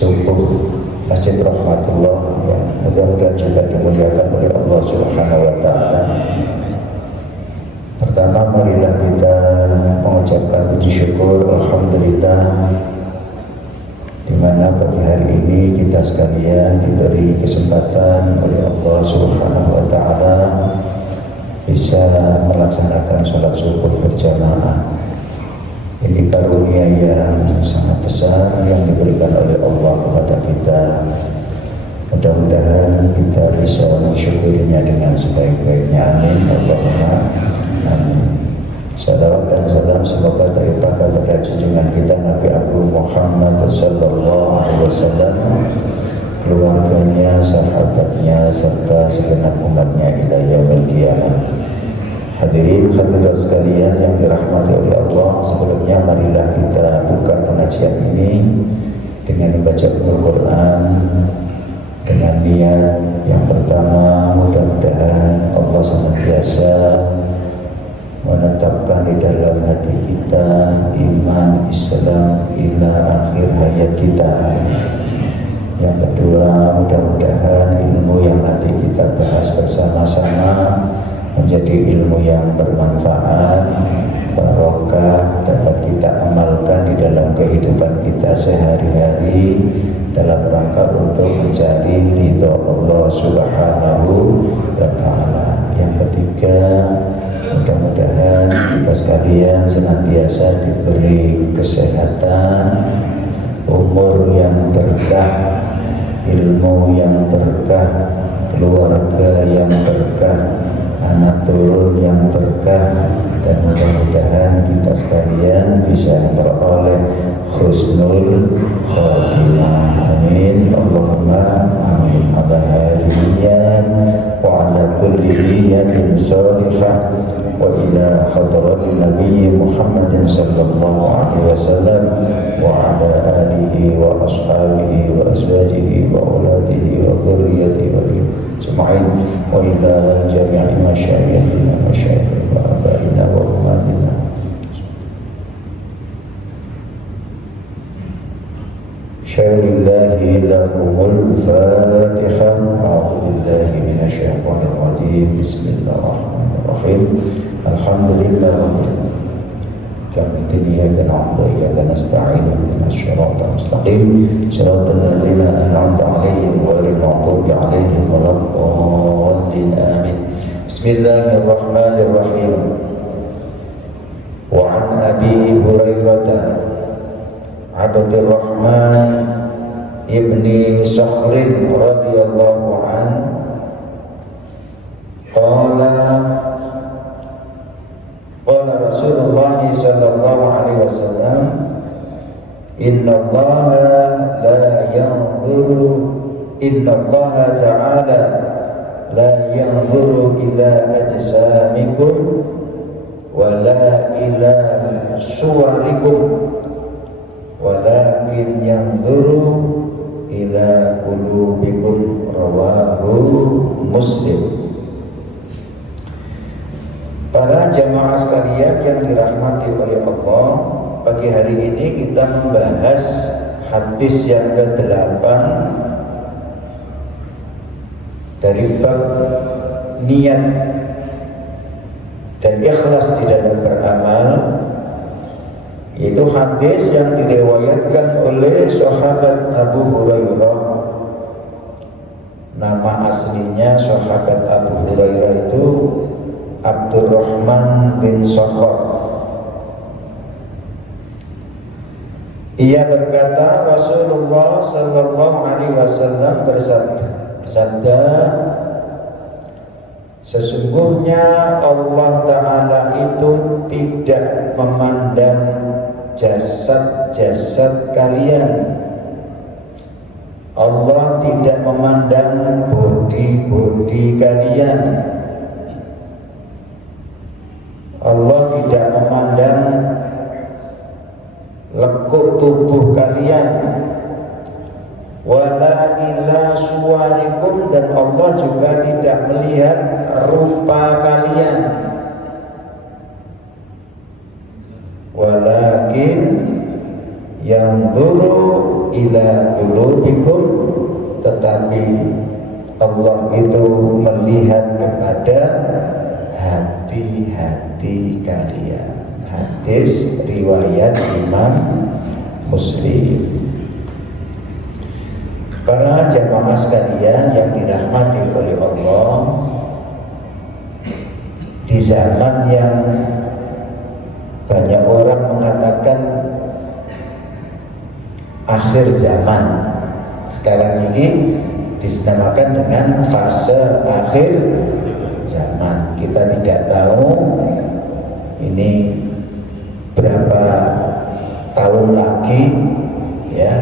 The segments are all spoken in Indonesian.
subuh Masjid Rahmatullah yang mudah-mudahan juga dimuliakan oleh Allah Subhanahu wa Ta'ala. Pertama, marilah kita mengucapkan puji syukur alhamdulillah, di mana pagi hari ini kita sekalian diberi kesempatan oleh Allah Subhanahu wa Ta'ala bisa melaksanakan sholat subuh berjamaah. Ini karunia yang sangat besar yang diberikan oleh Allah kepada kita. Mudah-mudahan kita bisa mensyukurinya dengan sebaik-baiknya. Amin. Allahumma amin. Salawat dan salam semoga terlimpahkan kepada junjungan kita Nabi Agung Muhammad sallallahu alaihi wasallam, keluarganya, sahabatnya, serta segenap umatnya ila yaumil qiyamah. Hadirin hadirat sekalian yang dirahmati oleh Allah, sebelumnya marilah kita buka pengajian ini dengan membaca Al-Quran dengan niat yang pertama, mudah-mudahan Allah senantiasa menetapkan di dalam hati kita iman Islam ila akhir hayat kita. Yang kedua, mudah-mudahan ilmu yang nanti kita bahas bersama-sama menjadi ilmu yang bermanfaat, barokah, dapat kita amalkan di dalam kehidupan kita sehari-hari dalam rangka untuk mencari ridha Allah Subhanahu wa Ta'ala. Yang ketiga, mudah-mudahan kita sekalian senantiasa diberi kesehatan, umur yang berkah, ilmu yang berkah, keluarga yang berkah, anak turun yang berkah, dan mudah-mudahan kita sekalian bisa memperoleh husnul khotimah. Amin. Allahumma amin. Ala hadhihi wa ala kulli niyatin salihah wa ila hadratin Nabi Muhammad sallallahu alaihi wasallam wa ala alihi wa ashabihi wa azwajihi wa auladihi wa dhurriyyatihi wa ajma'in wa ila jami'i masyayikhina wa abaina wa ummatina. Syaulillahi lakumul fatihah. A'udzubillahi minasyaitonir rajim. Bismillahirrahmanirrahim. Alhamdulillah rabbil alamin. Iyyaka na'budu wa iyyaka nasta'in. Ihdinas siratal mustaqim. Shiratal ladzina an'amta 'alaihim ghairil maghdubi 'alaihim waladdallin. Amin. Bismillahirrahmanirrahim. Wa 'an Abi Hurairah Abdurrahman ibni Sakhrin radhiyallahu an qala Rasulullah sallallahu alaihi wasallam, inna Allah ta'ala la yanzuru ila ajsamikum wala ila suwarikum walakin yanzuru ila qulubikum. Rawahu Muslim. Para jamaah sekalian yang dirahmati oleh Allah, pagi hari ini kita membahas hadis yang ke-8 dari bab niat dan ikhlas di dalam beramal, yaitu hadis yang diriwayatkan oleh sahabat Abu Hurairah. Nama aslinya sahabat Abu Hurairah itu Abdurrahman bin Sakhar. Ia berkata, Rasulullah sallallahu alaihi wasallam bersabda, sesungguhnya Allah Ta'ala itu tidak memandang jasad-jasad kalian. Allah tidak memandang bodi-bodi kalian. Allah tidak memandang lekuk tubuh kalian. Wala ila suwarikum, dan Allah juga tidak melihat rupa kalian. Walakin yanzuru ila qulubikum, tetapi Allah itu melihat kepada hati-hati kalian. Hadis riwayat Imam Muslim. Para jamaah sekalian yang dirahmati oleh Allah, di zaman yang banyak orang mengatakan akhir zaman, sekarang ini dinamakan dengan fase akhir zaman. Kita tidak tahu ini berapa tahun lagi, ya.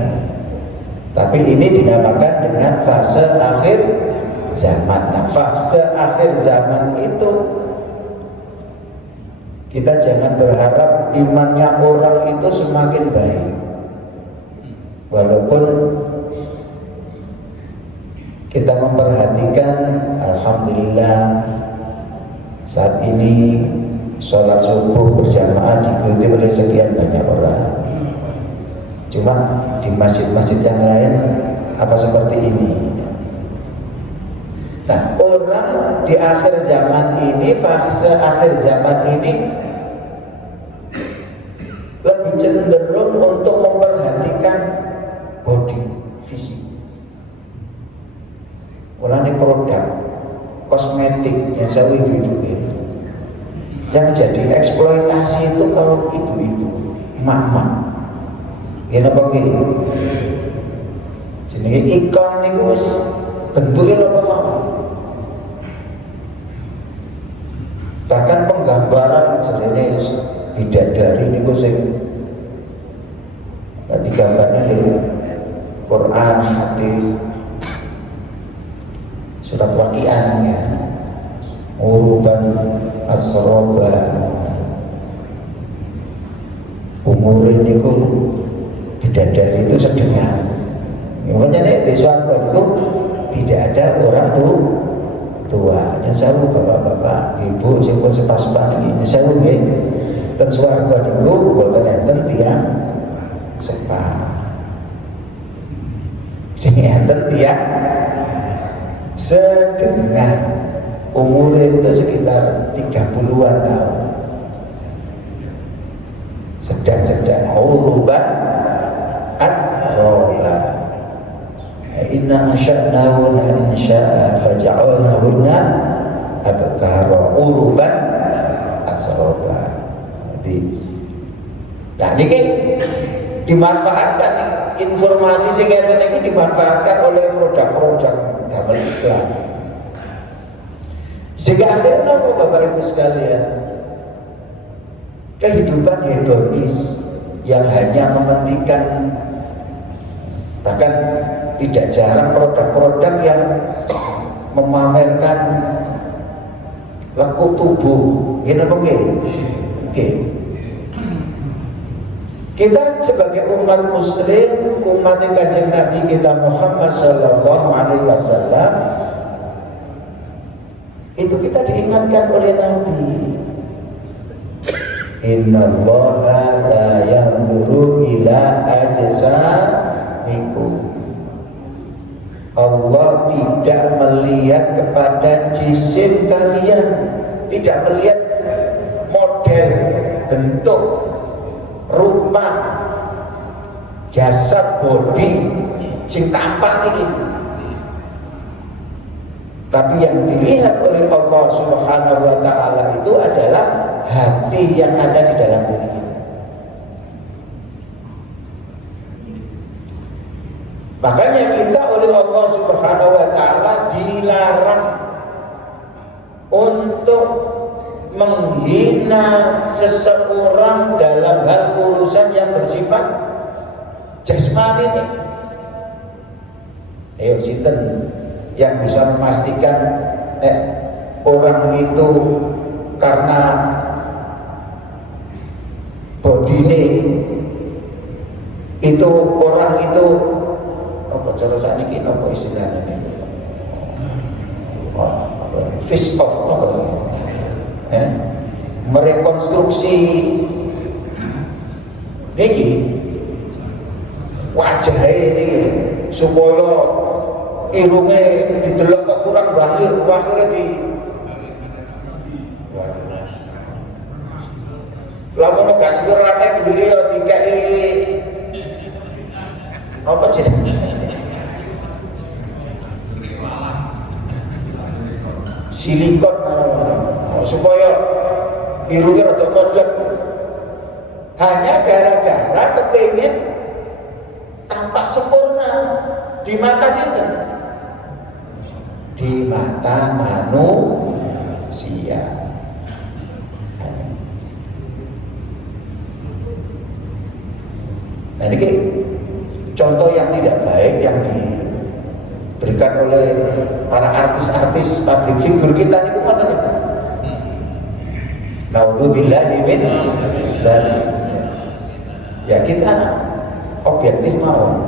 Tapi ini dinamakan dengan fase akhir zaman. Nah, fase akhir zaman itu kita jangan berharap imannya orang itu semakin baik. Walaupun kita memperhatikan, alhamdulillah saat ini sholat subuh berjamaah diikuti oleh sekian banyak orang. Cuma di masjid-masjid yang lain apa seperti ini? Nah, orang di akhir zaman ini, fase akhir zaman ini lebih cenderung untuk memperhatikan body, fisik. Mulai produk kosmetik yang saya ibu-ibu ya. Yang jadi eksploitasi itu kalau ibu-ibu, emak-emak. Gini apa gini? Jenenge iklan niku wis bentuknya apa mau? Bahkan penggambaran jenenge bidadari niku sing digambarnya di Quran, hadis, surat Waqiah ya. Uruban asroba, umurin niku bidadari itu sedengah. Makanya nih di swarga itu tidak ada orang tua. Nyesawu bapak-bapak, ibu, simpun sepas-sepas ini nyesawu nggih. Ten swarga niku boten enten tiyang sepa. Sing enten tiyang sedengah. Umurnya itu sekitar 30-an tahun. Sedang-sedang uruban atsroba. Inna ansha'nahunna insya'a faja'alnahunna abkara uruban atsroba. Jadi, nah ini dimanfaatkan, informasi sing ngeten iki dimanfaatkan oleh produk-produk damel iklan. Sehingga akhirnya apa Bapak Ibu sekalian, kehidupan hedonis yang hanya mementingkan, bahkan tidak jarang produk-produk yang memamerkan lekuk tubuh. Ini apa oke. Kita sebagai umat muslim, umat Kanjeng Nabi kita Muhammad sallallahu alaihi wasallam, itu kita diingatkan oleh Nabi, innallaha la yanzuru ila ajsamikum. Allah tidak melihat kepada jisim kalian, tidak melihat model, bentuk, rupa, jasad, body sing tampak ini. Tapi yang dilihat oleh Allah Subhanahu wa ta'ala itu adalah hati yang ada di dalam diri kita. Makanya kita oleh Allah Subhanahu wa ta'ala dilarang untuk menghina seseorang dalam hal urusan yang bersifat jasmani ini. Ayo sinten yang bisa memastikan orang itu karena bodine itu, orang itu apa cara sakniki apa istilahnya fist of merekonstruksi niki wajahnya ini supaya irungnya didelok kok kurang banget, akhirnya di lamun gak sepurane duwike ya dikeki apa jenenge silikon supaya irungnya rada kodok, hanya gara-gara kepingin tampak sempurna di mata situ, di mata manusia. Nah ini contoh yang tidak baik yang diberikan oleh para artis-artis public figure kita ini bukan ini. Naudzubillahi min dzalik. Ya kita objektif mau.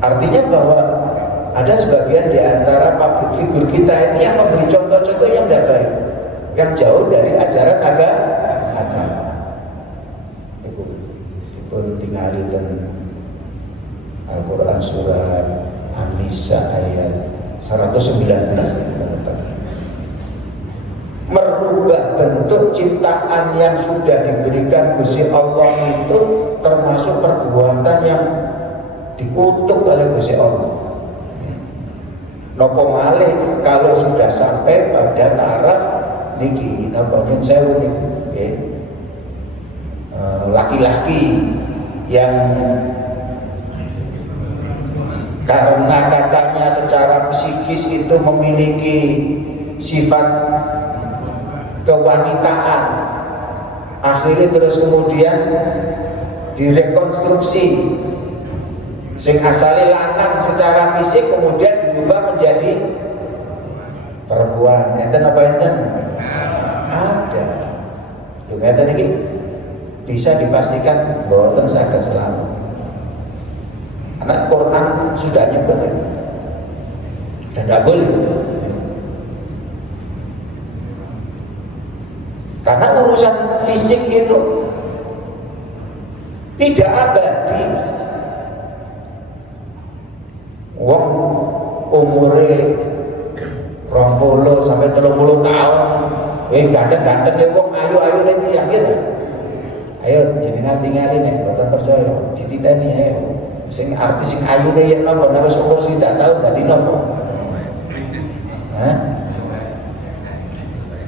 Artinya bahwa ada sebagian di antara public figure kita ini yang memberi contoh-contoh yang tidak baik, yang jauh dari ajaran agama. Itu pun tinggali dan Al-Quran surat An-Nisa ayat 119 merubah bentuk ciptaan yang sudah diberikan Gusti Allah itu termasuk perbuatan yang dikutuk oleh Gusti Allah. Nopo malih kalau sudah sampai pada taraf niki napa nyun sewu niki laki-laki yang karena katanya secara psikis itu memiliki sifat kewanitaan, akhirnya terus kemudian direkonstruksi sing asalnya lanang secara fisik kemudian berubah menjadi perempuan. Enten apa enten? Ada. Lho ngeten iki bisa dipastikan bahwa enten saged selamat. Karena Quran sudah nyebut dan tidak boleh. Karena urusan fisik itu tidak abadi. Wong umure 20 sampai 30 tahun, ganteng-ganteng ya wong ayu-ayu nanti yakin. Ayo jenengan tinggalin nek boten percaya, dititeni ayo. Sing artis sing ayune yen napa nek wis umur 60 tahun dadi napa? Hah?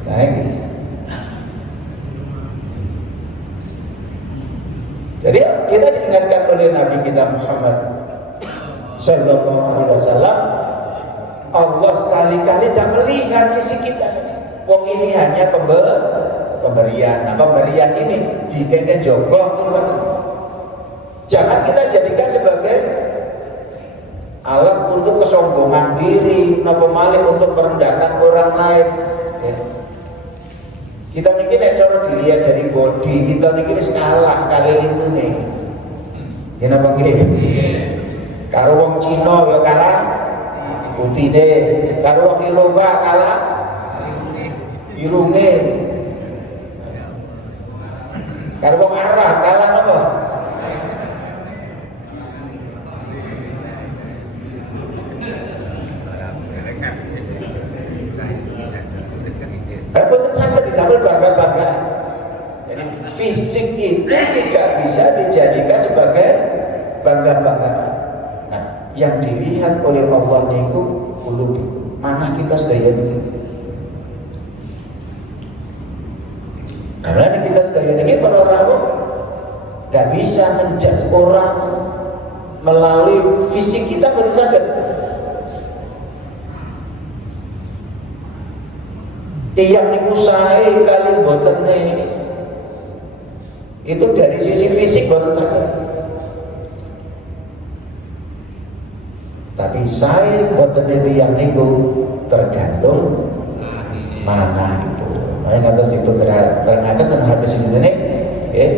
Baik. Jadi kita diingatkan oleh Nabi kita Muhammad Sallallahu Alaihi Wasallam, Allah sekali-kali tidak melihat fisik kita. Wong ini hanya pemberian. Nah pemberian ini dikene jogoh pun. Jangan kita jadikan sebagai alat untuk kesombongan diri, napa malih untuk merendahkan orang lain. Ya. Kita niki nek cara dilihat dari body kita niki wis kalah kali lintune. Ya napa nggih? Karo wong Cina ya kalah putine, karo wong Eropa kalah irunge. Karo wong Arab kalah napa? Betul sangat didamel bangga-bangga. Jadi fisik itu tidak bisa dijadikan sebagai bangga-banggaan. Nah, yang dilihat oleh Allah itu qulubi. Mana kita sedaya ini? Karena kita sedaya ini para orang tidak bisa menjudge orang melalui fisik kita betul sangat. Tiang niku sae kali boten ini. Itu dari sisi fisik boten saged. Tapi sae boten tiang niku tergantung mana itu. Makanya ngatos itu terangkat dan hadis ini nggih.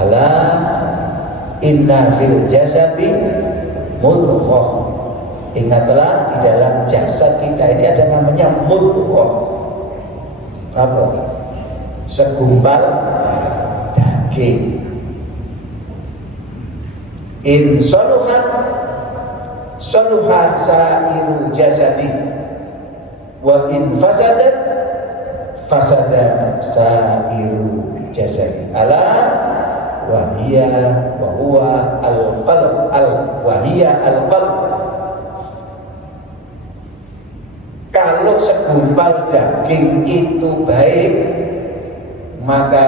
Ala inna fil jasadi mudghah. Ingatlah di dalam jasad kita ini ada namanya mudghah. Apa? Segumpal daging. In saluhat saluhat sa'iru jasadi wa in fasadat fasada sa'iru jasadi. Ala wa huwa al-qalb. Kalau segumpal daging itu baik, maka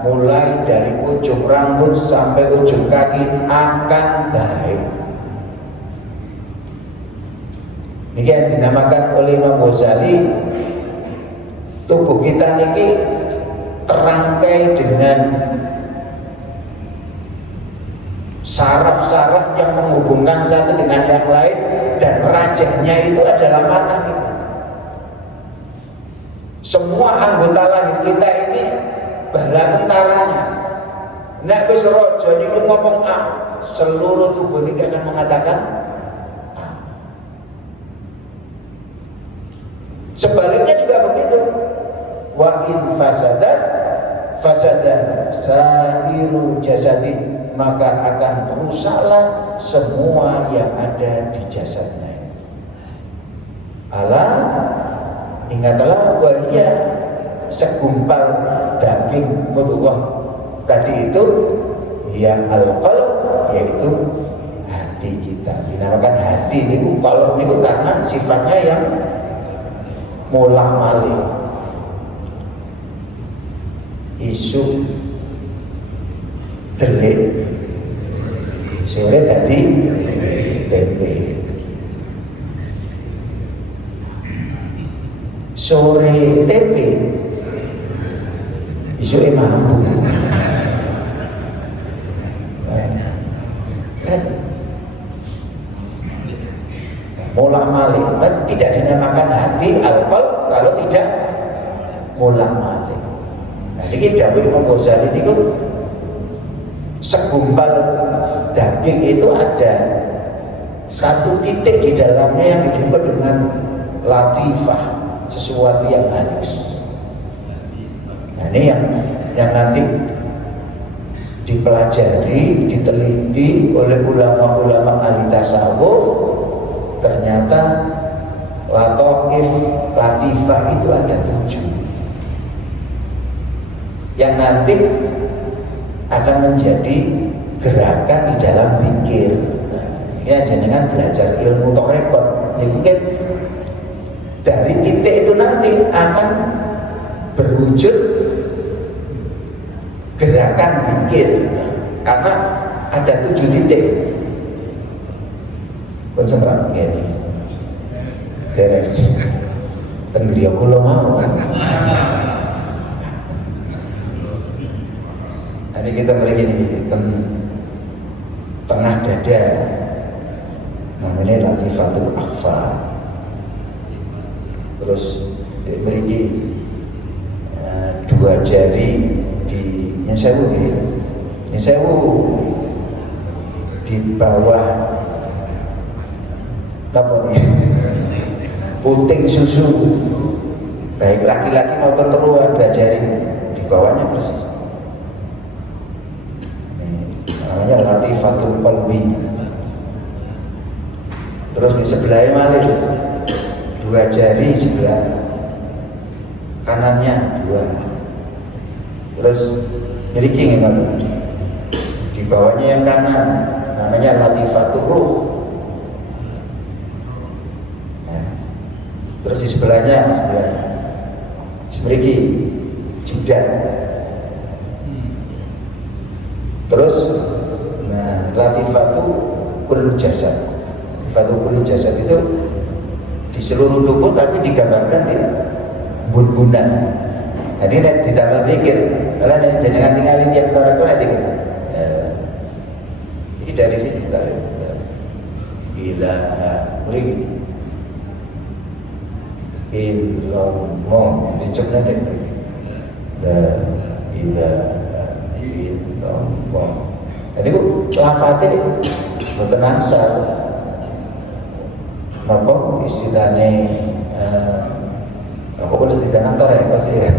mulai dari ujung rambut sampai ujung kaki akan baik. Ini yang dinamakan oleh Imam Ghazali, tubuh kita ini terangkai dengan saraf-saraf yang menghubungkan satu dengan yang lain, dan rajanya itu adalah mata kita. Semua anggota lahir kita ini bala tentaranya. Nek wis raja niku ngomong A, seluruh tubuh ini akan mengatakan A. Sebaliknya juga begitu. Wa in fasada sa'iru jasadi, maka akan rusaklah semua yang ada di jasadnya. Ala, ingatlah, wahia, segumpal daging mudghah tadi itu yang al-qalb, yaitu hati kita. Dinamakan hati niku qalb niku karena sifatnya yang molang-malik. Isu delik sore tadi tempe, sore tempe isu mampu. Molang-malik tidak dinamakan hati al-qalb kalau tidak molang-malik. Nah, ini dawuh Imam Ghazali niku segumpal daging itu ada satu titik di dalamnya yang disebut dengan latifah, sesuatu yang halus. Nah, ini yang nanti dipelajari, diteliti oleh ulama-ulama ahli tasawuf. Ternyata lataif, latifah itu ada 7 yang nanti akan menjadi gerakan di dalam zikir. Nah, ya jenengan belajar ilmu tarekat, ya mungkin dari titik itu nanti akan berwujud gerakan zikir, karena ada 7 titik. Konsentrasi begini, derek, tenggeria kulo mau. Ini kita memiliki tengah dada, namanya latifatul akhfa. Terus memiliki 2 jari di nyesewu, di bawah apa nih? Puting susu, baik laki-laki maupun perempuan, 2 jari di bawahnya persis. Namanya latifatul qalbi. Terus di sebelahnya malah 2 jari sebelah kanannya 2. Terus miliki gimana? Di bawahnya yang kanan namanya latifatul ruh. Nah, terus di sebelahnya memiliki jidat. Terus latifatu kullu jasad. Latifatu kullu jasad itu di seluruh tubuh tapi digambarkan di bun-bunan. Jadi ditambah zikir. Kalau jenengan tinggalin tiap tahun itu nanti kan. Ini dari sini tarik. Ilaha illallah. Dicuknya deh. La ilaha illallah. Jadi lafadznya boten angsal. Napa istilahnya aku boleh tidak antar ya pasti ya.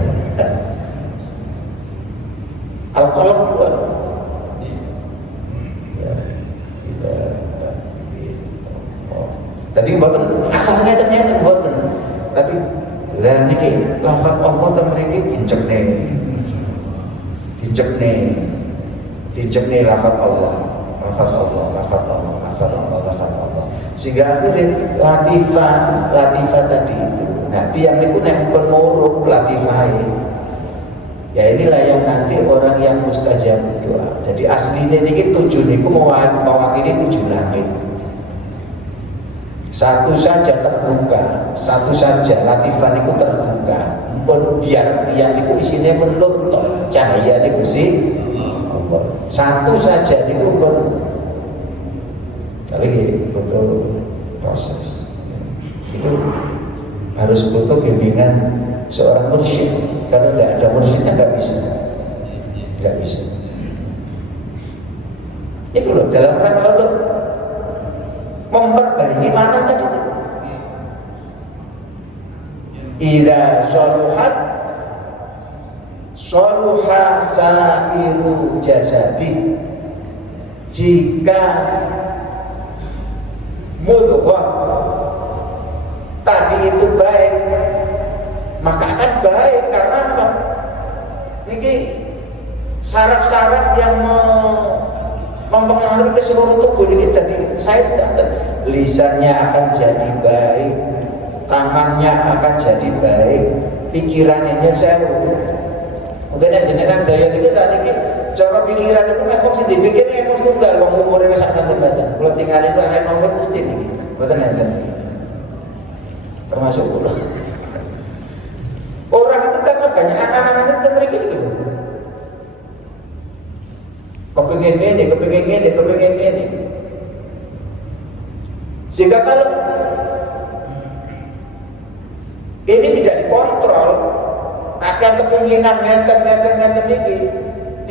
Al-qalb ya. Tadi mboten asalnya ternyata mboten. Tapi lah niki lafaz Allah ta mriki dincekne lafaz Allah. Sehingga akhirnya latifah tadi itu. Nah, tiang niku nek pun murup latifah. Ya inilah yang nanti orang yang mustajab doa. Jadi aslinya niki 7 niku mewakili 7 langit. Satu saja terbuka, satu saja latifah niku terbuka. Pun biar tiang niku isinya menur cahaya niku sih. Satu saja niku pun. Tapi butuh proses. Itu harus butuh bimbingan seorang mursyid. Kalau tidak ada mursyidnya nggak bisa. Itu loh dalam rangka untuk memperbaiki mana tadi. Idza soluha sa'iru jasadi. Jika mudghah tadi itu baik, maka akan baik. Karena apa? Ini saraf-saraf yang mempengaruhi ke seluruh tubuh ini tadi. Saya sedang lisannya akan jadi baik, tangannya akan jadi baik, pikirannya saya mungkin jenengan sedaya niki saat ini cara pikiran itu memang sing dipikir memang tunggal wong umure wis sak banget. Kula tinggal itu arek nomor putih niki. Mboten enten. Termasuk kula. Orang itu karena banyak anak-anak itu mriki iki. Kepengin ngene. Sehingga kalau ini tidak dikontrol, akan kepinginan ngeten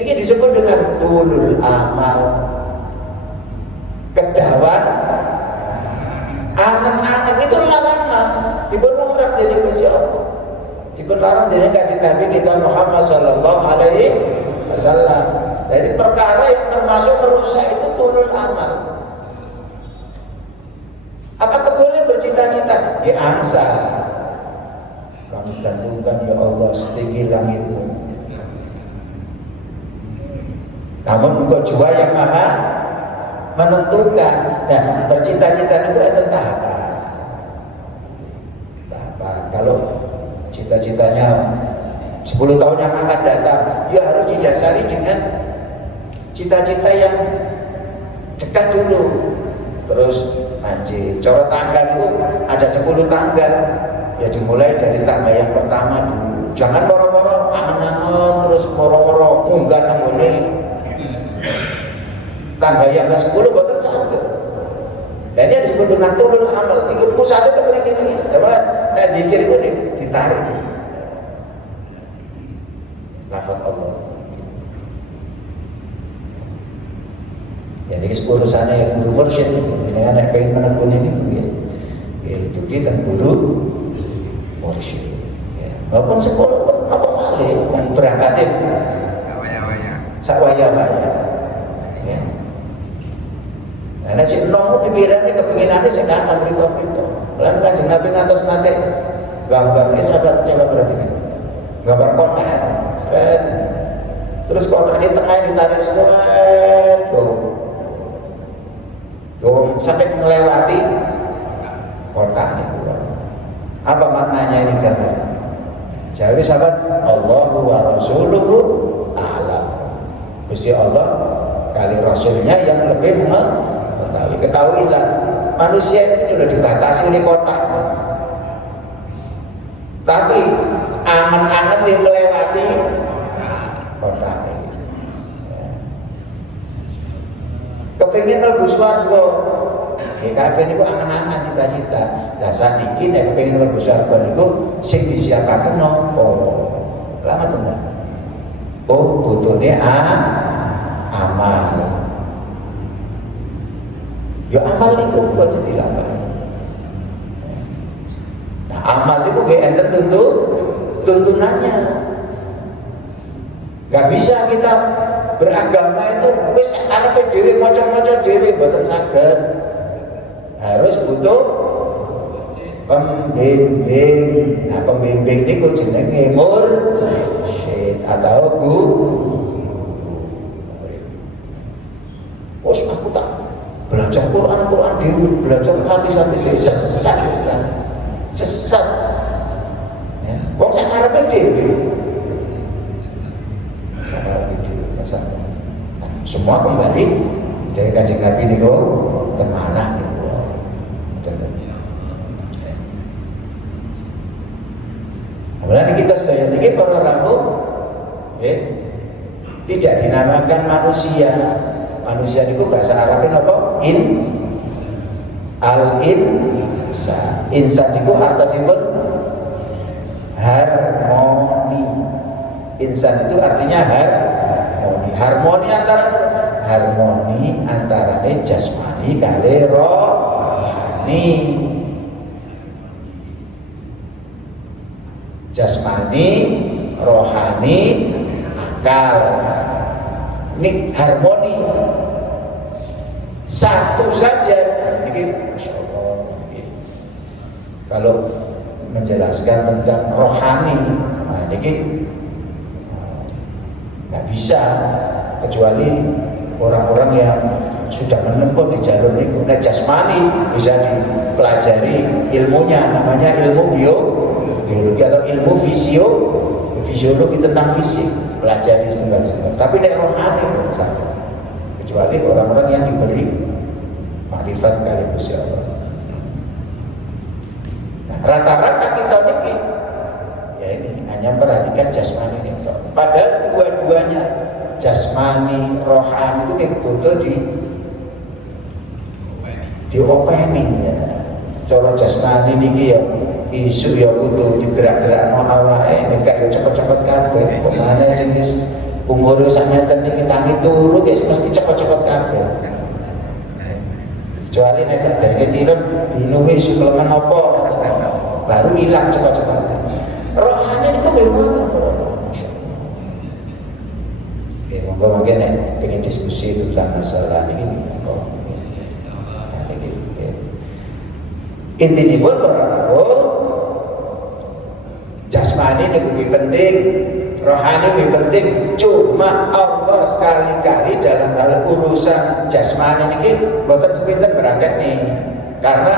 ini disebut dengan tulul amal, kedawan, angan-angan itu larangan, dipun larang dari Gusti Allah, dipun larang dari kanjeng Nabi kita Muhammad sallallahu alaihi wasallam. Jadi perkara yang termasuk merusak itu tulul amal. Apakah boleh bercita-cita? Diangsa. Kami gantungkan ya Allah setinggi langitmu. Namun engkau jua yang maha menentukan. Nah, bercita-cita itu ada tahapan. Kalau cita-citanya 10 tahun yang akan datang, ya harus didasari dengan cita-cita yang dekat dulu. Terus anjir, cara tangga itu ada 10 tangga. Ya dimulai dari tangga yang pertama dulu. Jangan moro-moro angen-angen terus moro-moro munggah nang ngene. Tangga yang ke-10 boten saged. Dan ini disebut dengan tulul amal. Itu pusatnya temen iki. Malah nek zikir itu ditarik. Lafaz Allah. Ya ini urusane ya guru mursyid. Ini anak pengen menekuni ini. Itu kita guru mursyid. Ya. Walaupun sekolah apa kali yang berangkat sawaya-waya. Ya. Nah, si nom pikirannya kepinginannya sekarang berita-berita. Lalu kanjeng Nabi ngatos nate gambarnya sahabat coba perhatikan. Gambar kotak, seret. Terus kotak ini tengahnya ditarik semua, tuh sampai melewati kotak itu. Apa maknanya ini gambar? Jadi sahabat Allahu wa Rasuluhu a'lam. Gusti Allah kali Rasulnya yang lebih mengetahui. Ketahuilah manusia itu sudah dibatasi oleh kotak. Tapi angan-angan yang melewati kotak ini. Ya. Kepingin mlebu swarga. Kabeh niku angan-angan cita-cita. Lah sakniki nek kepengin mlebu swarga niku sing disiapaken napa? Lama tenan. Oh, butuhnya amal. Ya amal niku kok jadi lambat. Nah, amal itu kayak enten tuntunannya. Gak bisa kita beragama itu wis arepe dhewe maca-maca dhewe mboten saged. Harus butuh pembimbing. Nah, pembimbing niku jenenge mursyid atau guru. Wes aku tak belajar Quran dhewe, belajar hadis sesat Islam. Sesat. Ya, wong sak karepe dhewe. Sak karepe dhewe, semua kembali dari Kanjeng Nabi niku temanah niku. Mulane kita sedaya niki para ramu tidak dinamakan manusia. Manusia itu bahasa Arabnya apa? Al-insan. Insan itu artinya harmoni. Insan itu artinya harmoni. Harmoni antara jasmani kali rohani. Jasmani, rohani, akal. Ini harmoni. Satu saja. Ini, Masya Allah. Kalau menjelaskan tentang rohani, nah ini nggak bisa kecuali orang-orang yang sudah menempuh di jalur ini. Nah, jasmani bisa dipelajari ilmunya, namanya ilmu biologi atau ilmu fisiologi tentang fisik, pelajari segala. Tapi nek rohani tidak sama. Kecuali orang-orang yang diberi makrifat kali Gusti Allah. Nah, rata-rata kita ini ya ini hanya perhatikan jasmani ini. Padahal dua-duanya jasmani, rohani itu kayak butuh diopeni ya. Cara jasmani niki ya isu ya butuh digerak-gerakno awake nek kaya cepet-cepet kabeh. Pemane sing wis umur sak ngeten iki tangi turu guys mesti cepet-cepet kabeh. Kecuali nek sadene tilem dinuhi suplemen apa baru hilang cepet-cepet. Rohani niku nggih ngoten. Monggo mangke nek pengen diskusi tentang masalah ini monggo. Intinya pun jasmani lebih penting, rohani lebih penting. Cuma Allah sekali-kali dalam hal urusan jasmani ini boten sepinten berangkat nih. Karena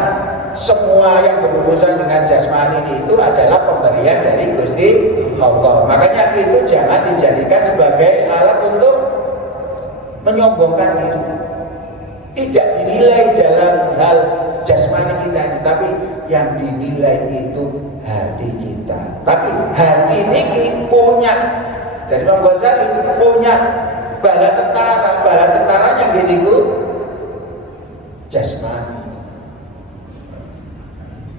semua yang berurusan dengan jasmani itu adalah pemberian dari Gusti Allah. Makanya itu jangan dijadikan sebagai alat untuk menyombongkan diri. Tidak dinilai dalam hal jasmani kita, tapi yang dinilai itu hati kita. Tapi hati ini punya, dari Imam Ghazali punya bala tentaranya gini ku jasmani.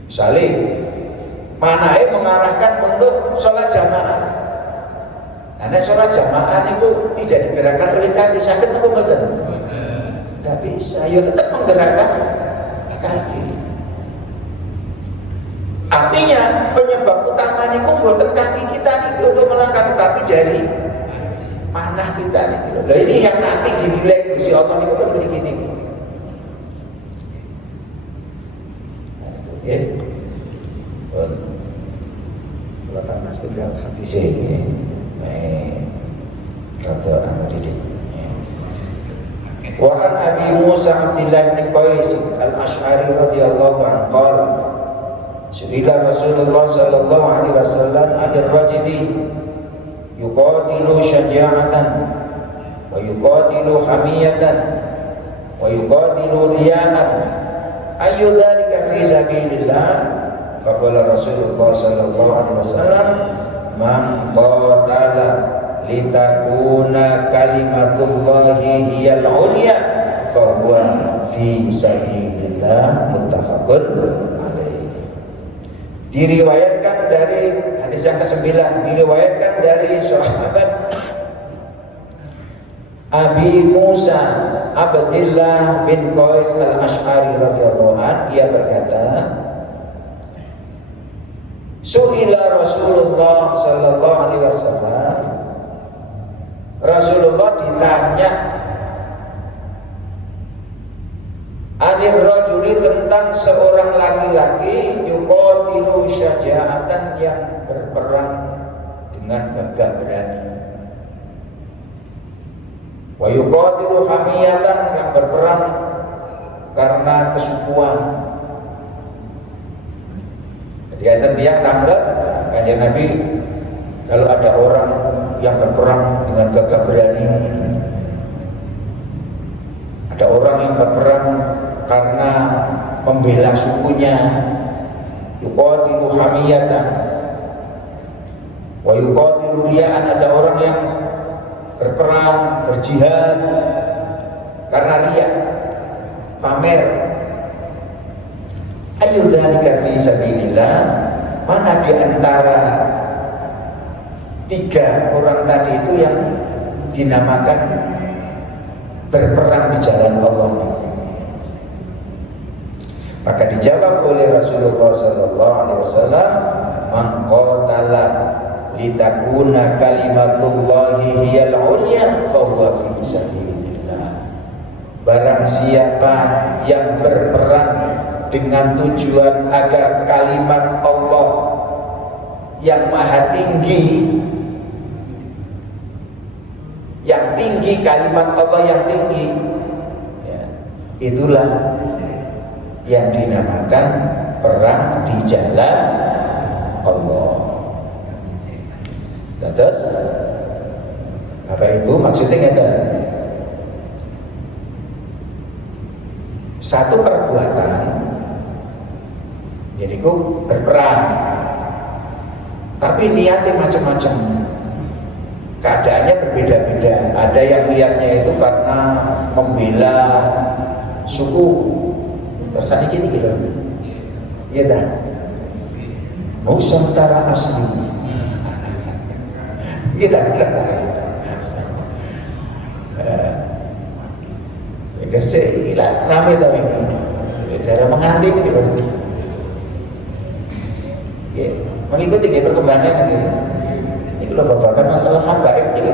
Misalnya manai mengarahkan untuk sholat jamaah. Karena sholat jamaah itu tidak digerakkan oleh kaki, sakit apa betul? Tidak bisa, ya tetap menggerakkan kaki. Artinya penyebab utamanya itu buatan kaki kita itu untuk melangkah, tetapi dari panah kita itu. Nah ini yang nanti dinilai Gusti Allah itu kan begini. Ya, kalau tak nasib tinggal hati sih, rata amat didik. Wa an Abi Musa Abdillah bin Qais al-Ash'ari radhiyallahu anhu qala su'ila Rasulullah sallallahu alaihi wasallam 'anil rajuli yuqatilu syaja'atan wa yuqatilu hamiyatan wa yuqatilu riya'an ayyu dzalika fi sabilillah faqala Rasulullah sallallahu alaihi wasallam man qatala litakuna kalimatullahi hiyal ulya fahuwa fi sabilillah muttafaqun alaih. Diriwayatkan dari hadis yang ke-9, diriwayatkan dari sahabat Abi Musa Abdillah bin Qais al-Ash'ari radhiyallahu anhu, ia berkata, su'ila Rasulullah sallallahu alaihi wasallam, Rasulullah ditanya anir rajuli tentang seorang laki-laki yuqatilu syaja'atan yang berperang dengan gagah berani. Wa yuqatilu hamiyatan yang berperang karena kesukuan. Jadi ada tiap tangga Kanjeng Nabi kalau ada orang yang berperang dengan gagah berani, ada orang yang berperang karena membela sukunya, yuqatilu hamiyatan wa yuqatilu riya'an, ada orang yang berperang, berjihad karena riya, pamer. Ayu dzalika fi sabilillah, mana di antara tiga orang tadi itu yang dinamakan berperang di jalan Allah? Maka dijawab oleh Rasulullah sallallahu alaihi wasallam, man qatala litakuna kalimatullahi hiyal ulya fa huwa fi sabilillah. Barang siapa yang berperang dengan tujuan agar kalimat Allah yang maha tinggi, yang tinggi, kalimat Allah yang tinggi, ya, itulah yang dinamakan perang di jalan Allah. Terus Bapak Ibu maksudnya ada satu perbuatan, jadi ku berperang, tapi niatnya macam-macam, keadaannya berbeda-beda. Ada yang niatnya itu karena membela suku, rasanya gini gitu, iya dah, Nusantara asli, gitu. Gerse, gila, rame tapi ini cara mengantin gitu. Ya, mengikuti perkembangan gitu. Ini kalau babakan masalah habaib gitu.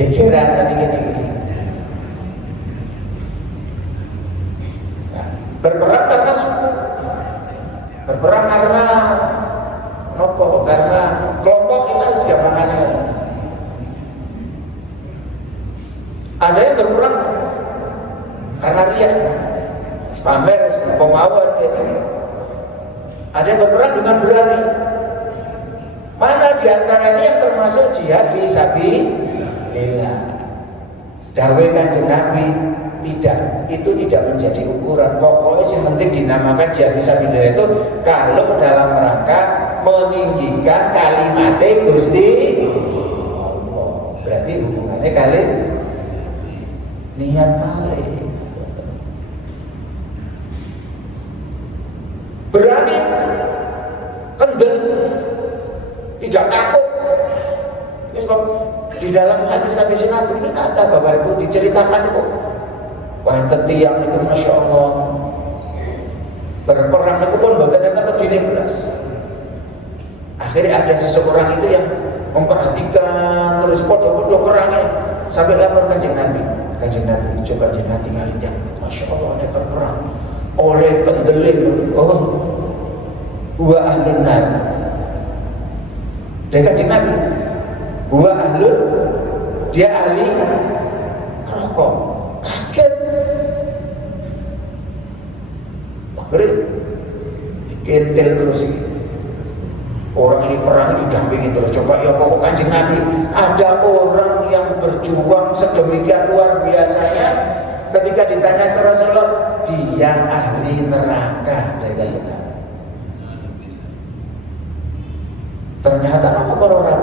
Gegeran tadi gini. Nah, berperang karena suku, berperang karena apa? Karena kelompok ini siapangannya. Ada yang berperang karena riya, pamer, pemawon, ada yang berperang dengan berani. Mana di antara ini yang termasuk jihad fi sabilillah? Dawuh Kanjeng Nabi tidak, itu tidak menjadi ukuran. Pokoknya yang penting dinamakan jihad fi sabilillah itu kalau dalam rangka meninggikan kalimat Gusti Allah. Berarti hubungannya kali niat balik. Berani, kendel, tidak takut. Ya, sebab di dalam hadis-hadis Nabi ini ada Bapak Ibu diceritakan itu. Wah tiang itu Masya Allah berperang itu pun bukan yang begini belas. Akhirnya ada seseorang itu yang memperhatikan terus podo-podo perangnya sampai lapor Kanjeng Nabi. Kanjeng Nabi coba jenah tinggal yang Masya Allah ada berperang oleh kendeling, oh huwa ahlun nar. Dan Kanjeng Nabi huwa ahlun, dia ahli rokok. Kaget, akhirnya dikentil terus. Orang ini perang didampingi terus. Coba ya pokok Kanjeng Nabi, ada orang yang berjuang sedemikian luar biasanya, ketika ditanya ke Rasulullah, dia ahli neraka dari Kanjeng Nabi. Ternyata apa orang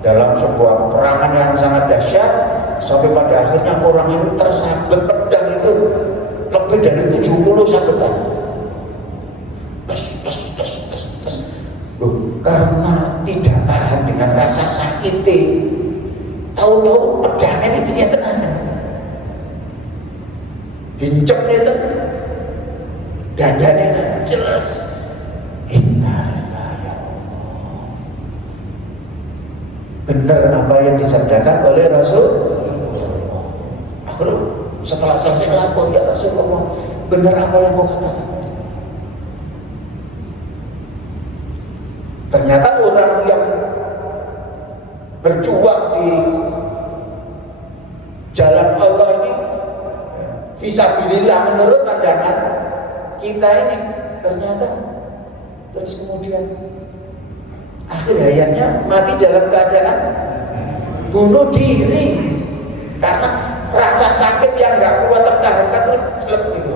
dalam sebuah peperangan yang sangat dahsyat, sampai pada akhirnya orang ini tersabet pedang itu lebih dari 70 sabetan. Loh, karena tidak tahan dengan rasa sakit, tahu-tahu pedangnya itu dia tenang, bincang itu, dadanya jelas. Innalillahi ya Allah. Benar apa yang disabdakan oleh Rasul. Aku Setelah selesai lapor, ya Rasulullah, benar apa yang kau katakan? Ternyata orang yang berjuang di jalan Allah ini fisabilillah menurut pandangan kita ini, ternyata terus kemudian akhir hayatnya mati dalam keadaan bunuh diri karena rasa sakit yang nggak kuat tertahankan, terus lebih gitu.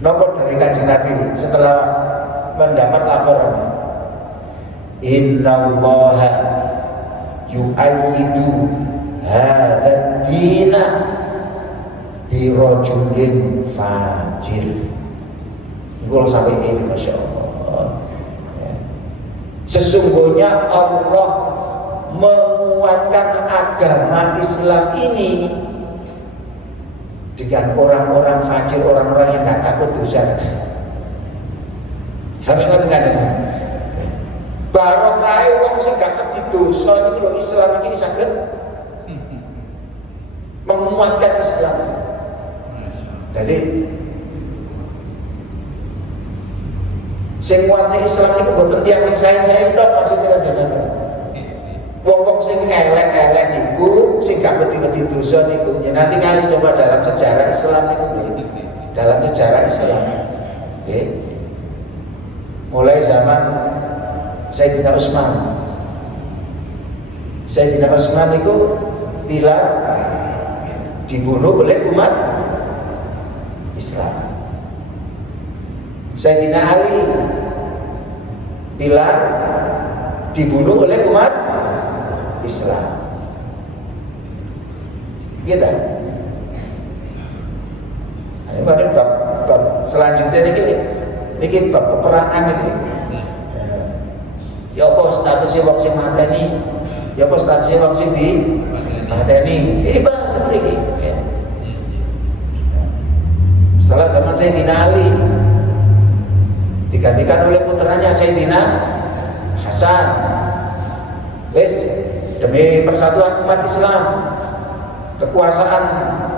Nomor dari Kanjeng Nabi setelah mendapat laporan, innallaha yu'ayyidu hadzal dina bi rajulin fajir. Kalau sampai ini, masya Allah, ya. Sesungguhnya Allah menguatkan agama Islam ini dengan orang-orang fajir, orang-orang yang nggak takut dosa. Sampai ngerti nggak? Barokah wong sing gak ngerti dosa itu loh, Islam ini sangat menguatkan Islam. Jadi sing nguatnya Islam itu boten tiyang sing saya tok maksudnya ada. Wong-wong sing elek-elek niku, sing gak ngerti-ngerti dosa niku, ya nanti kali coba dalam sejarah Islam niku, dalam sejarah Islam. Okay. Mulai zaman Sayyidina Utsman. Sayyidina Utsman itu dibunuh oleh umat Islam. Sayyidina Ali dibunuh oleh umat Islam. Gitu. Ini baru bab selanjutnya niki bab peperangan ini. Ya apa statusnya wong sing mateni? Ya apa statusnya wong sing di mateni? Ini bahas seperti ini. Ya. Setelah zaman Sayyidina Ali digantikan oleh putranya Sayyidina Hasan. Wes, demi persatuan umat Islam, kekuasaan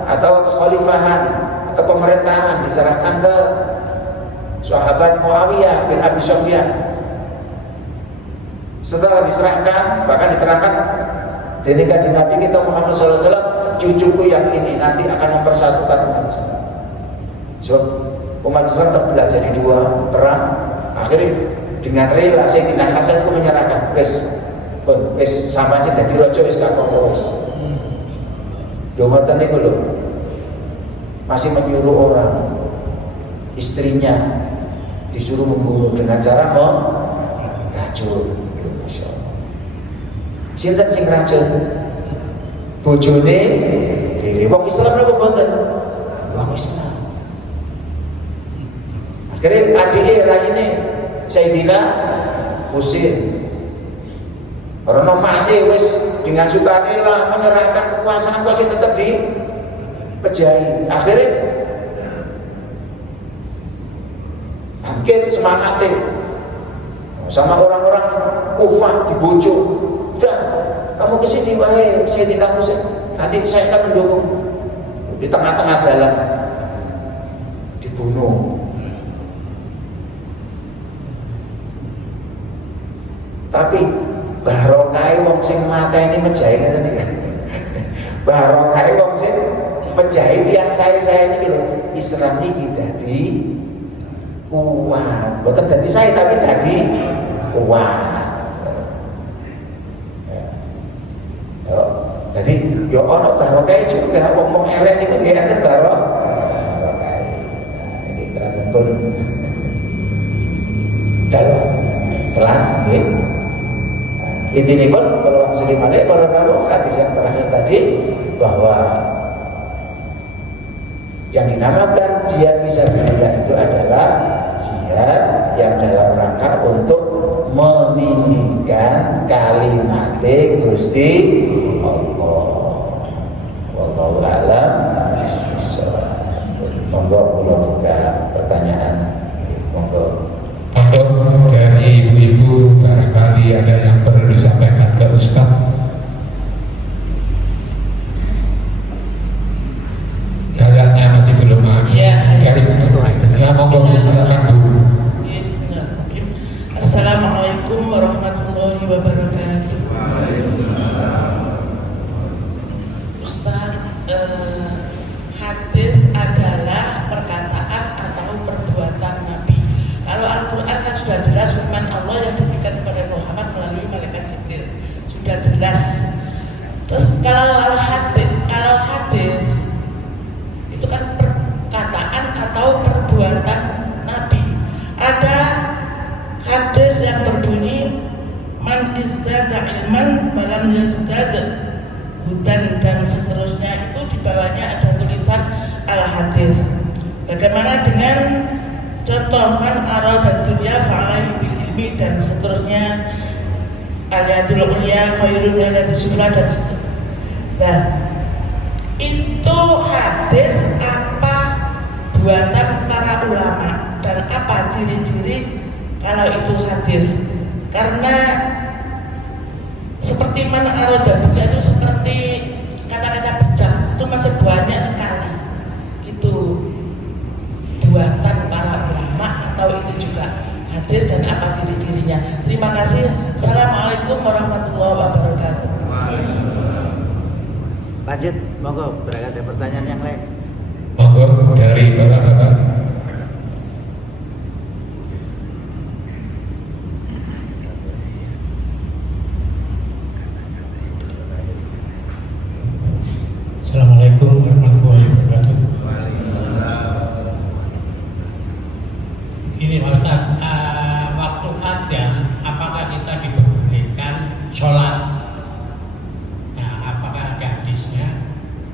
atau kekhalifahan atau pemerintahan diserahkan ke sahabat Muawiyah bin Abi Sufyan. Setelah diserahkan, bahkan diterangkan dari Kanjeng Nabi kita Muhammad SAW, cucuku yang ini nanti akan mempersatukan umat Islam. So, umat Islam terbelah jadi dua, perang. Akhirnya dengan rela Sayyidina Hasan itu menyerahkan, wes sama sih dari rojo wes gak apa-apa wes. Domatan itu loh, masih menyuruh orang, istrinya disuruh membunuh dengan cara meracun. Masya Allah. Sinten sing racun? Bojone dhewe. Wong Islam napa mboten? Wong Islam. Akhirnya adike raine Sayyidina Husain. Karena masih wis dengan sukarela menyerahkan kekuasaan masih tetap dipejahi. Akhirnya bangkit semangatnya sama orang-orang Kufah dibujuk. Udah, kamu kesini wahai Sayyidina Husain, nanti saya akan mendukung. Di tengah-tengah jalan dibunuh. Tapi barokah wong sing mateni mejahi ngene iki. Barokah wong sing mejahi tiyang saya ini lho, Islam iki dadi kuat. Boten dadi saya tapi dadi kuat. Jadi yo ono barokah juga wong elek niku nggih enten barokah. Ini terangkan dalam kelas nggih. Intinya pun kalau muslim ada para tahu hadis yang terakhir tadi bahwa yang dinamakan jihad fisabilillah itu adalah jihad yang dalam rangka untuk meninggikan kalimat Gusti Allah. Wallahu a'lam bishawab. Monggo kula buka pertanyaan. Monggo. Untuk dari ibu-ibu barangkali ada yang perlu disampaikan ke Ustaz. Karim. Ya monggo silakan Bu. Bismillahirrahmanirrahim. Assalamualaikum warahmatullahi wabarakatuh. Ustaz, hadis adalah perkataan atau perbuatan Nabi. Kalau Al-Quran kan sudah jelas firman Allah yang diberikan kepada Muhammad melalui malaikat Jibril, sudah jelas. Terus kalau hadis itu kan perkataan atau perbuatan Nabi. Ada hadis yang berbunyi man izdada ilman balam yazdad hudan dan seterusnya, itu di bawahnya ada tulisan al-hadis. Bagaimana dengan contoh man arada dunya fa'alaihi bil ilmi dan seterusnya, al-yadul ulya khairun min al-yadis sufla dan seterusnya. Nah, itu hadis apa buatan para ulama dan apa ciri-ciri kalau itu hadis? Karena seperti mana aroda dunia itu seperti kata-kata bijak itu masih banyak sekali. Itu buatan para ulama atau itu juga hadis dan apa ciri-cirinya? Terima kasih. Assalamualaikum warahmatullahi wabarakatuh. Lanjut, monggo berangkat dari pertanyaan yang lain. Monggo dari Bapak-bapak. Assalamualaikum warahmatullahi wabarakatuh. Ini Pak Ustaz, waktu adzan apakah kita diperbolehkan sholat? Nah, apakah ada hadisnya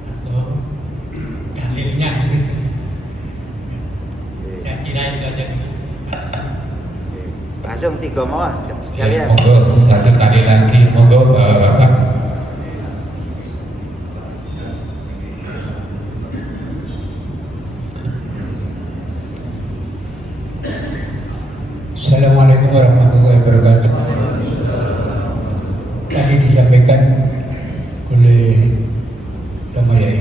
atau dalilnya? Saya kira itu aja dulu. Langsung 3 mau Ya, sekalian. monggo satu kali lagi, monggo Bapak-bapak. Assalamualaikum warahmatullahi wabarakatuh. Tadi disampaikan oleh Yang Mulia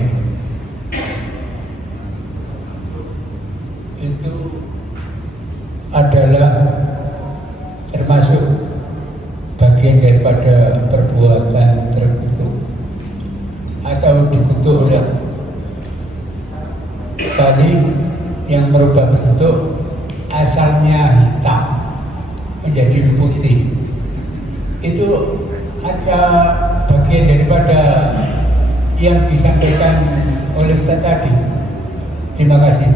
itu adalah termasuk bagian daripada perbuatan terkutuk atau dikutuk oleh tadi yang merubah bentuk asalnya hitam menjadi putih. Itu ada bagian daripada yang disampaikan oleh Ustaz tadi. Terima kasih.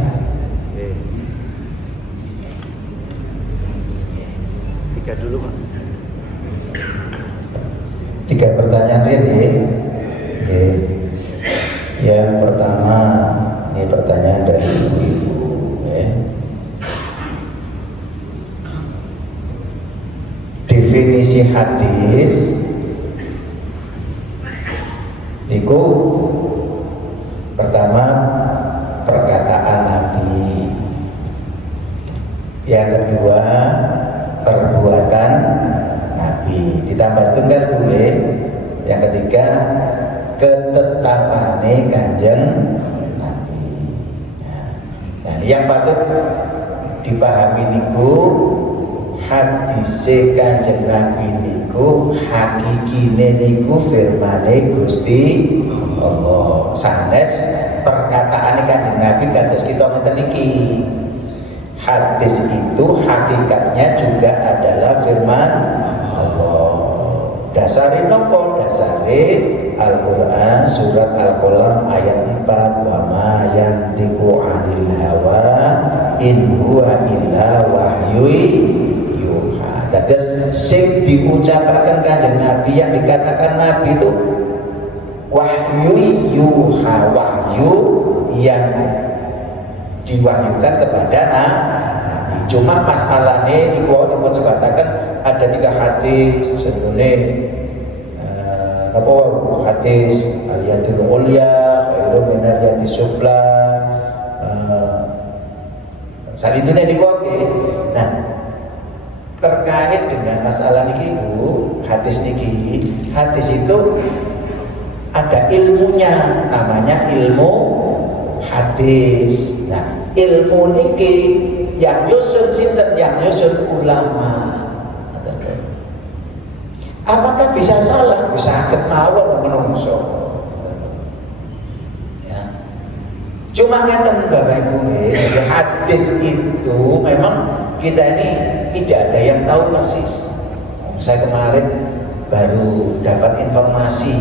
Tiga dulu, Pak. 3 pertanyaan ini. Yang pertama, ini pertanyaan dari ibu-ibu. Definisi hadis itu pertama perkataan Nabi, yang kedua perbuatan Nabi, ditambah setunggal gue, yang ketiga ketetapane Kanjeng Nabi. Nah, ini yang patut dipahami niku, hadise Kanjeng Nabi niku hakikine niku firmane Gusti Allah. Sanes perkataane Kanjeng Nabi kados kita ngeten iki. Hadis itu hakikatnya juga adalah firman Allah. Dasare nopo? Dasare Al-Qur'an surat Al-Qalam ayat 4, wa ma yantiqu 'anil hawa in huwa illa wahyu yuha. Jadi sing diucapkan Kanjeng Nabi, yang dikatakan Nabi itu wahyu yuha, wahyu yang diwahyukan kepada Nabi. Cuma masalahnya di kuat sebatakan ada 3 hadis sebenarnya apa hadis al-yadul ulya khairu min al-yadis sufla salidune di kuat. Nah, terkait dengan masalah niki Bu, hadis niki, hadis itu ada ilmunya, namanya ilmu hadis. Nah, ilmu niki yang nyusun sinten, yang nyusun ulama. Apakah bisa salah? Bisa saged mawon menungso. Ya. Cuma ngeten Bapak Ibu, hadis itu memang kita ini tidak ada yang tahu persis. Saya kemarin baru dapat informasi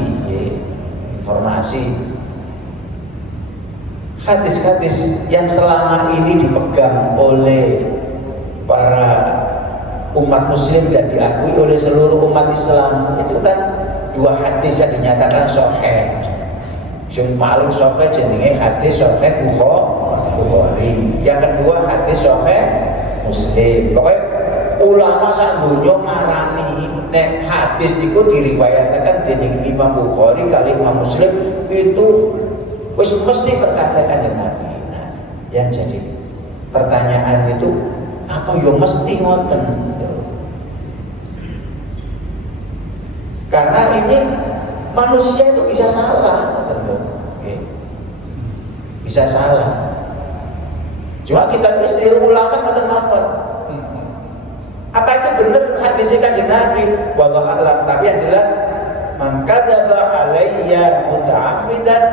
hadis-hadis yang selama ini dipegang oleh para umat muslim dan diakui oleh seluruh umat Islam itu kan 2 hadis yang dinyatakan sahih. Yang paling sahih jenenge hadis sahih Bukhari. Yang kedua hadis sahih Muslim. Pokoknya ulama sak donya marani nek hadis iku diriwayatkan dening Imam Bukhari kali Imam Muslim itu wis mesti perkataan Nabi. Nah, yang jadi pertanyaan itu apa yo mesti ngoten? Karena ini manusia itu bisa salah, bisa salah. Cuma kita istilah ulama ngoten mawon. Apa itu benar hadisnya Kanjeng Nabi? Wallahu a'lam. Tapi yang jelas, man kadzaba alayya muta'ammidan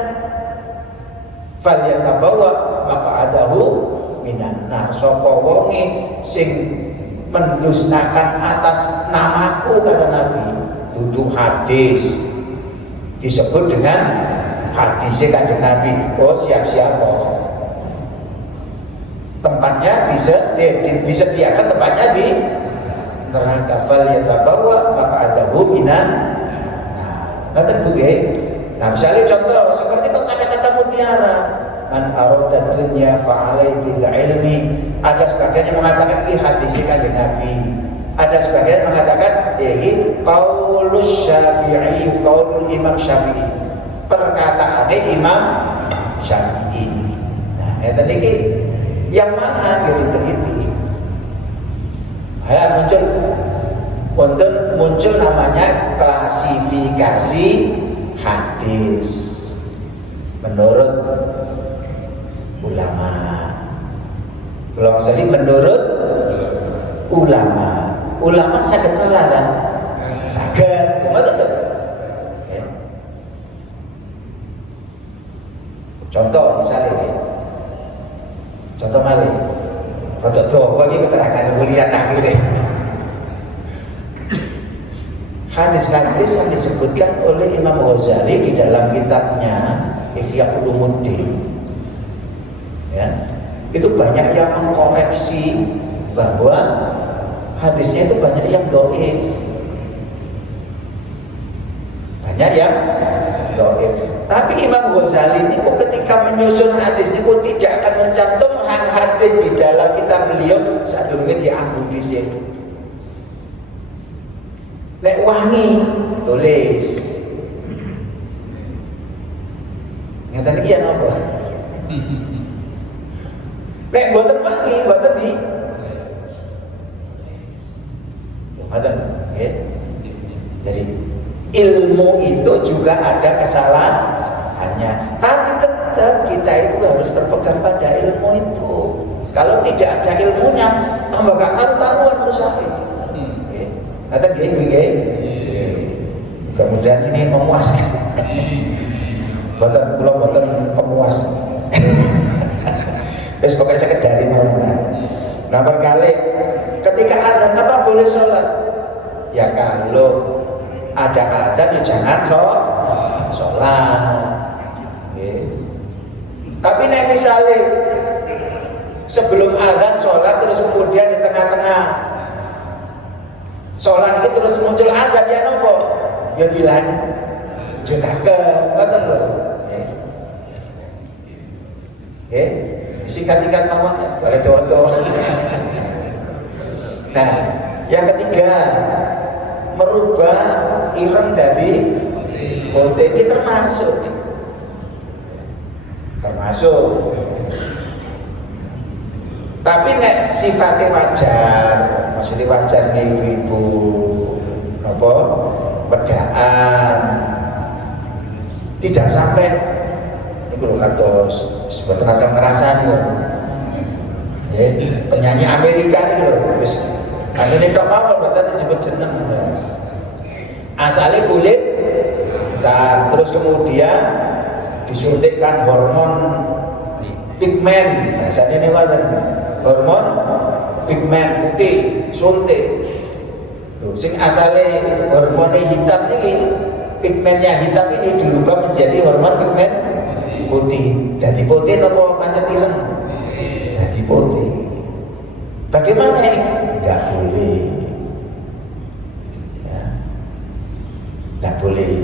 falyatabawa maq'adahu minan nar. Sapa wonge sing mendustakan atas namaku, kata Nabi, dudu hadis disebut dengan hadisnya Kanjeng Nabi. Oh, siap-siap tempatnya disediakan tempatnya di neraka. Falyatabawa maq'adahu minan. Nah, misalnya contoh seperti kata-kata mutiara, man arada dunya fa'alai bil ilmi. Ada sebagian yang mengatakan ini hadisnya Kanjeng Nabi. Ada sebagian mengatakan ini qaulus Syafi'i, qaulul Imam Syafi'i, perkataannya Imam Syafi'i. Nah, ini yang mana gitu teliti. Muncul namanya klasifikasi hadis menurut ulama. Kalau misalnya menurut ulama saged salah kan? Saged, ngoten lho. Contoh misalnya ini. Contoh malih. Rada dawa iki keterangan mulia akhire. Hadis-hadis yang disebutkan oleh Imam Ghazali di dalam kitabnya Ihya Ulumuddin, ya, itu banyak yang mengkoreksi bahwa hadisnya itu banyak yang dhaif, Tapi Imam Ghazali ini ketika menyusun hadis ini tidak akan mencantumkan hadis di dalam kitab beliau sadurunge dianggo dhisik. Nek wangi tulis. Ngeten iki napa? Nek mboten wangi, mboten di Ramadan, ya. Jadi ilmu itu juga ada kesalahannya, tapi tetap kita itu harus berpegang pada ilmu itu. Kalau tidak ada ilmunya, tambah gak karu-karuan usaha. Kata gini, kemudian ini memuaskan. Buatan pemuas. Terus pokoknya sekedar ini. Nah, berkali ketika adzan apa boleh sholat? Ya kalau ada adzan ya jangan sholat. Tapi nek misalnya sebelum adzan sholat terus kemudian di tengah-tengah sholat itu terus muncul adzan, ya nopo? Ya bilang jutaken, ngoten lho. Singkat-singkat mawon boleh doa. Nah, yang ketiga, merubah ireng dari OTP termasuk. Tapi nek sifatnya wajar, maksudnya wajar nih ibu apa pedaan, tidak sampai ini kalau kata sebutan asal ngerasain Penyanyi Amerika ini loh, wis anu nek apa mboten disebut jeneng. Asalnya kulit, dan terus kemudian disuntikkan hormon pigmen. Biasanya ini hormon pigmen putih, suntik. Sing asalnya hormon hitam ini, pigmennya hitam ini dirubah menjadi hormon pigmen putih. Jadi putih apa pancet ireng? Jadi putih. Bagaimana ini? Enggak boleh. Ya. Enggak boleh.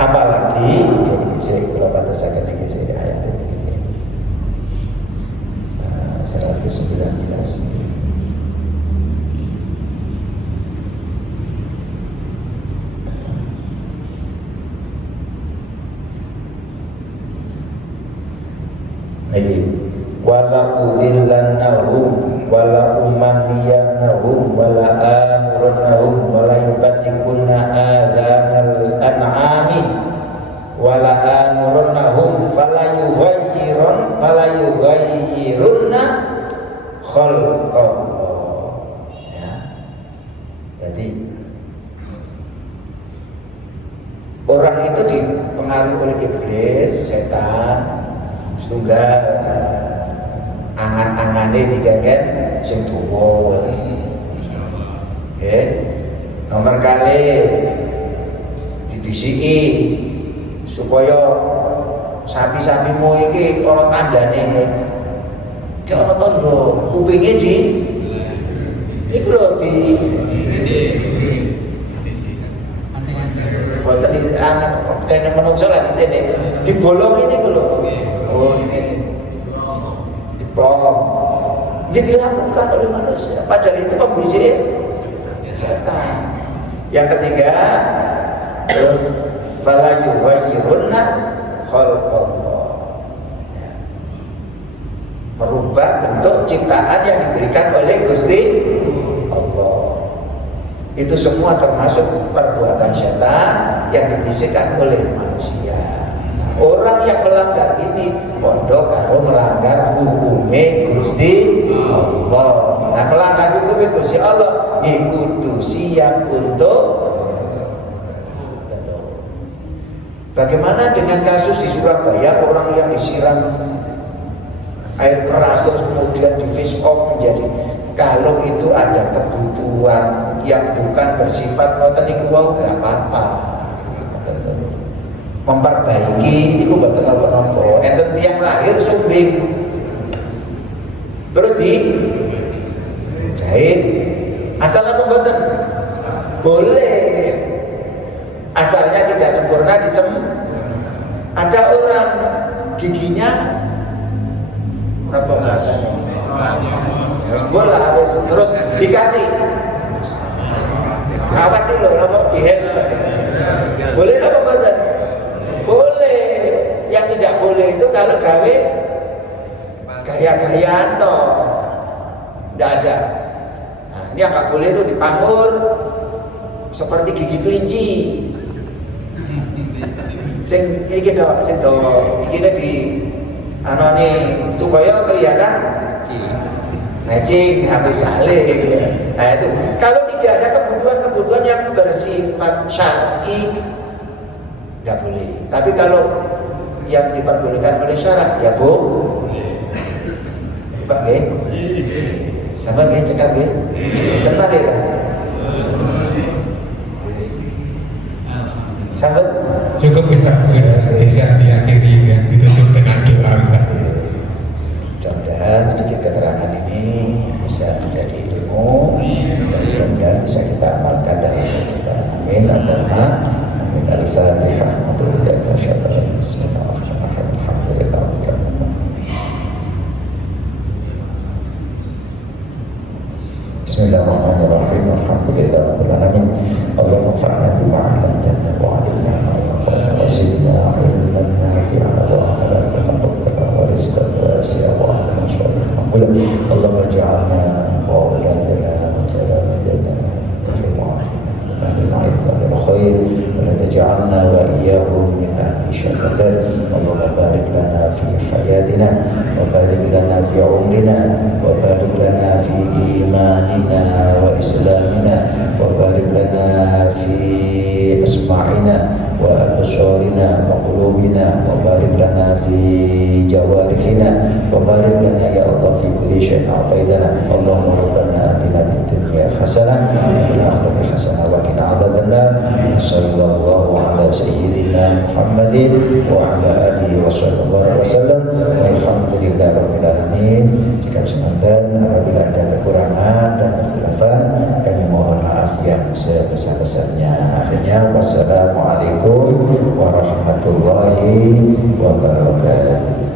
Apalagi ini saya kalau kata saya ini saya ayat ini. Surah ke-19. Wala udillannahum wala umanniyannahum wala amurannahum wala yubatikunna adhanal an'ami wala amurannahum fala yughayyirunna khalqallah. Ya. Jadi orang itu dipengaruhi oleh iblis, setan, setunggal angan-angane digegen sing dawa. Nomor kali dibisiki supaya sapi-sapimu iki ana tandane. Ki ana tandha kupinge di iku lho di boten di anak kene menungso lah ditene dibolong ini lho. Oh ini diplom. Ini dilakukan oleh manusia. Padahal itu pembisik setan. Yang ketiga, fala yughayyirunna khalqallah. Ya. Merubah bentuk ciptaan yang diberikan oleh Gusti Allah. Itu semua termasuk perbuatan setan yang dibisikkan oleh manusia. Orang yang melanggar ini pondok karo melanggar hukumnya Gusti Allah. Nah, melanggar hukumnya Gusti Allah kudu siap untuk. Bagaimana dengan kasus di Surabaya, orang yang disiram air keras terus kemudian di fish off menjadi, kalau itu ada kebutuhan yang bukan bersifat ngoten niku wae enggak apa-apa. Memperbaiki itu betul apa-apa. Enten tiang lahir sumbing terus di jahit asal apa mboten? Boleh. Asalnya tidak sempurna ada orang giginya apa bahasanya? Bola terus dikasih rawat itu loh, apa bihen boleh apa mboten? Boleh. Yang tidak boleh itu kalau gawe gaya-gayaan toh, tidak ada. Nah, ini yang nggak boleh itu dipangur seperti gigi kelinci. Sing iki kita sing do iki di anane supaya kelihatan matching habis saleh gitu. Nah itu kalau tidak ada kebutuhan yang bersifat syar'i nggak boleh. Tapi kalau yang diperbolehkan oleh syarat ya Pak nggih. Sabar nggih cekap nggih. Tenan ya. Sabar. Cukup Ustaz, sudah bisa diakhiri dan ditutup dengan doa Ustaz. Mudah-mudahan sedikit keterangan ini bisa menjadi ilmu dan bisa kita amalkan dalam kehidupan. Amin. Allahumma amin. Al-Fatihah. Bismillahirrahmanirrahim. Alhamdulillahirabbil alamin. Allahumma fa'alna bima 'allamtana wa 'allimna ma yanfa'una wa zidna 'ilman nafi'an wa 'amalan mutaqabbalan wa rizqan wasi'an wa 'amalan shalihan. Allahumma ij'alna wa awladana mutalamadana ahli al-'ilm wal khair wa la taj'alna wa iyyahum min ahli شاء قدر. اللهم بارك لنا في حياتنا وبارك لنا في عمرنا وبارك لنا في إيماننا وإسلامنا وبارك لنا في أسماعنا وأبصارنا وقلوبنا وبارك لنا في جوارحنا وبارك لنا يا الله في كل شيء أعطيتنا. اللهم ربنا آتنا في الدنيا حسنة وفي الآخرة حسنة وقنا عذاب النار. صلى الله على سيدنا محمد وعلى آله وصحبه وسلم walhamdulillah rabbil alamin. Jika semantan apabila ada kekurangan dan kekhilafan kami mohon maaf yang sebesar-besarnya. Akhirnya wassalamualaikum warahmatullahi wabarakatuh.